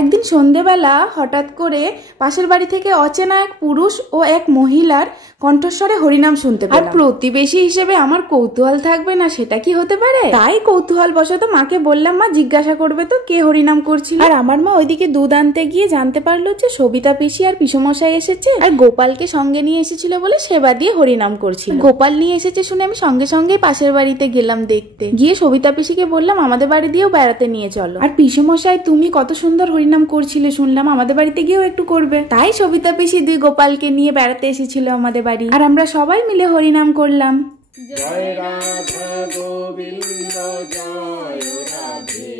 একদিন সন্ধেবেলা হঠাৎ করে পাশের বাড়ি থেকে অচেনা এক পুরুষ ও এক মহিলার কণ্ঠস্বরে হরিনাম শুনতে পেলাম। আর প্রতিবেশী হিসেবে আমার কৌতূহল থাকবে না, সেটা কি হতে পারে? তাই কৌতূহল বশত মাকে বললাম, মা জিজ্ঞাসা করবে তো কে হরিনাম করছিল। আর আমার মা ওইদিকে দুধ আনতে গিয়ে জানতে পারলো যে সবিতা পিসি আর পিসমশাই এসেছে, আর গোপালকে সঙ্গে নিয়ে এসেছিল বলে সেবা দিয়ে হরিনাম করছিল। গোপাল নিয়ে এসেছে শুনে আমি সঙ্গে সঙ্গে পাশের বাড়িতে গেলাম দেখতে। গিয়ে সবিতা পিসিকে বললাম আমাদের বাড়ি দিয়েও বেড়াতে নিয়ে চলো। আর পিসমশাই তুমি কত সুন্দর হরিনাম করছিলে, শুনলাম আমাদের বাড়িতে গিয়েও একটু করবে। তাই সবিতা পিসি দুই গোপালকে নিয়ে বেড়াতে এসেছিল আমাদের বাড়ি, আর আমরা সবাই মিলে হরিনাম করলাম। জয় রাধা গোবিন্দ জয় রাধে,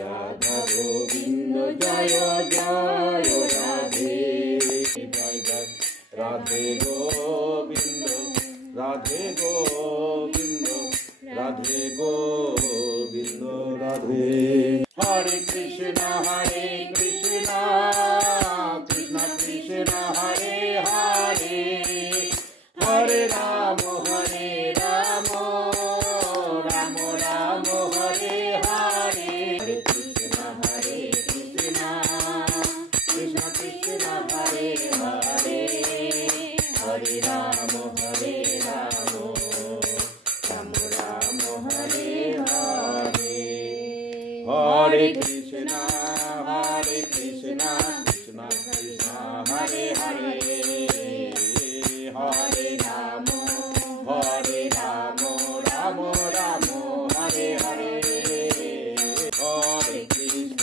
রাধা গোবিন্দ জয় জয় রাধে, জয় জয় রাধে গোবিন্দ, রাধে গোবিন্দ, রাধে গোবিন্দ, রাধে। হরে কৃষ্ণ হরে কৃষ্ণ, কৃষ্ণ কৃষ্ণ হরে হরে, হরে রাম হরে রাম, রাম রাম হরে হরে, হরে কৃষ্ণ কৃষ্ণ কৃষ্ণ হরে হরে, হরে রাম হরে রাম, রাম রাম হরে হরে, হরে কৃষ্ণ কৃষ্ণ কৃষ্ণ হরে হরে, হরে রাম রাম রাম হরে হরে, হরে কৃষ্ণ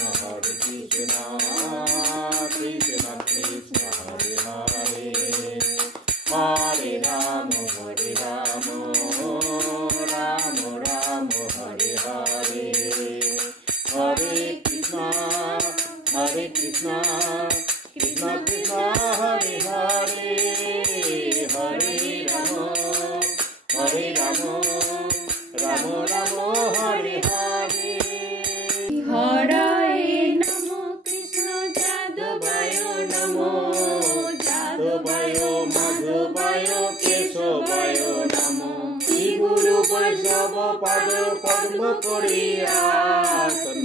কৃষ্ণ কৃষ্ণ হরে হরে, হরে রাম রাম রাম হরে হরে, হরে কৃষ্ণ কৃষ্ণ কৃষ্ণ কৃষ্ণ হরে হরে, হরে রাম রাম রাম হরে হরে, হরায় নমো কৃষ্ণ যাদবায় নমো, যাদবায় মাধবায় কেশবায় নমো, শ্রী গুরু বৈষ্ণব পদ পদ্ম করিয়া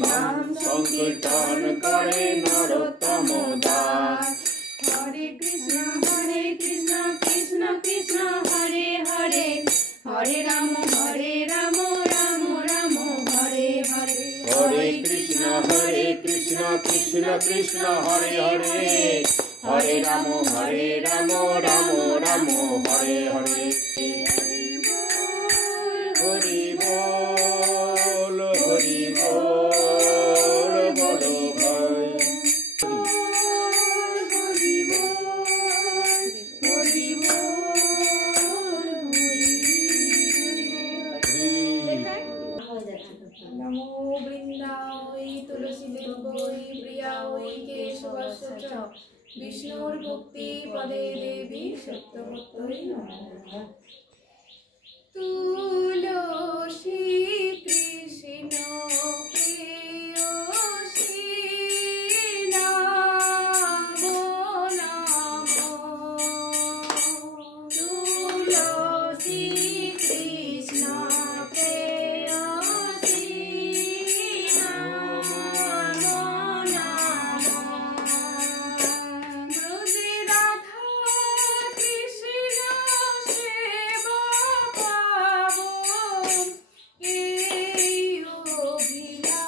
নাম সংকীর্তন করে নরোত্তম দাস। হরে কৃষ্ণ কৃষ্ণ কৃষ্ণ হরে হরে, হরে রাম রাম রাম হরে হরে, হরে কৃষ্ণ কৃষ্ণ কৃষ্ণ হরে হরে, হরে রাম রাম রাম হরে হরে, হরি বল হরি বল, বলো ভাই হরি বল হরি বল। নমো বৃন্দায় তুলসী দেবৈ প্রিয়ায় কেশবস্য চ, বিষ্ণুর ভক্তি পদে দেবী সত্যবত্যৈ নমঃ। তুলসী কৃষ্ণ প্রেয়সী নমো নমঃ, তুলসী কৃষ্ণ প্রেয়সী নমো নমঃ, ব্রজে রাধা কৃষ্ণ সেবা পাবো, এই অভিলাষ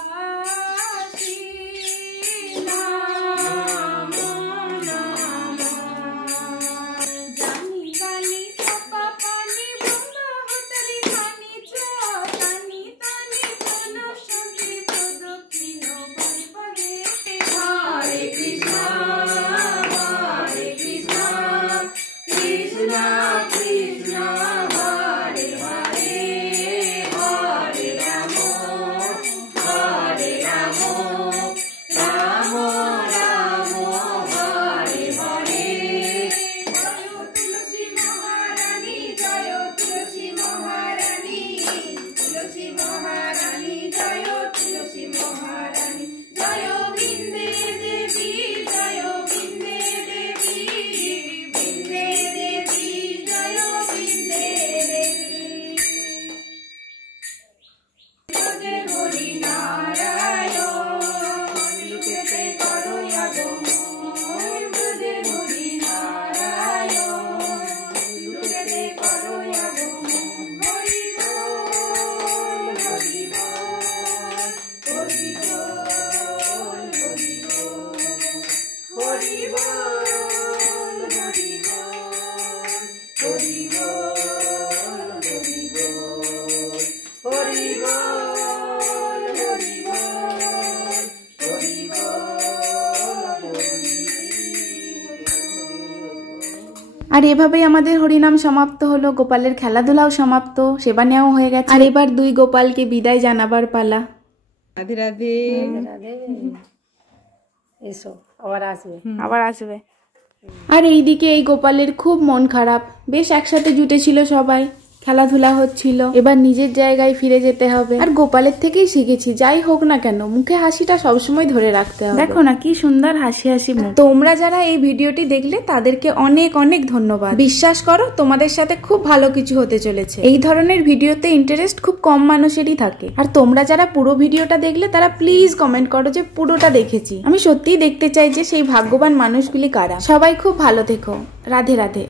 আর এভাবেই আমাদের হরিনাম সমাপ্ত হলো, গোপালের খেলাধুলাও সমাপ্ত, সেবা নেওয়াও হয়ে গেছে। আর এবার দুই গোপালকে বিদায় জানাবার পালা। রাধে রাধে। এসো আবার আসবে। আর এইদিকে এই গোপালের খুব মন খারাপ, বেশ একসাথে জুটেছিল সবাই, খেলাধুলা হচ্ছিল, এবার নিজের জায়গায় ফিরে যেতে হবে। আর গোপালের থেকেই শিখেছি, যাই হোক না কেন মুখে হাসিটা সবসময় ধরে রাখতে হবে। দেখো না কি সুন্দর হাসি হাসি মুখ। তোমরা যারা এই ভিডিওটি দেখলে তাদেরকে অনেক অনেক ধন্যবাদ। বিশ্বাস করো তোমাদের সাথে খুব ভালো কিছু হতে চলেছে। এই ধরনের ভিডিওতে ইন্টারেস্ট খুব কম মানুষেরই থাকে। আর তোমরা যারা পুরো ভিডিওটা দেখলে তারা প্লিজ কমেন্ট করো যে পুরোটা দেখেছি। আমি সত্যিই দেখতে চাই যে সেই ভাগ্যবান মানুষগুলি কারা। সবাই খুব ভালো থেকো। রাধে রাধে।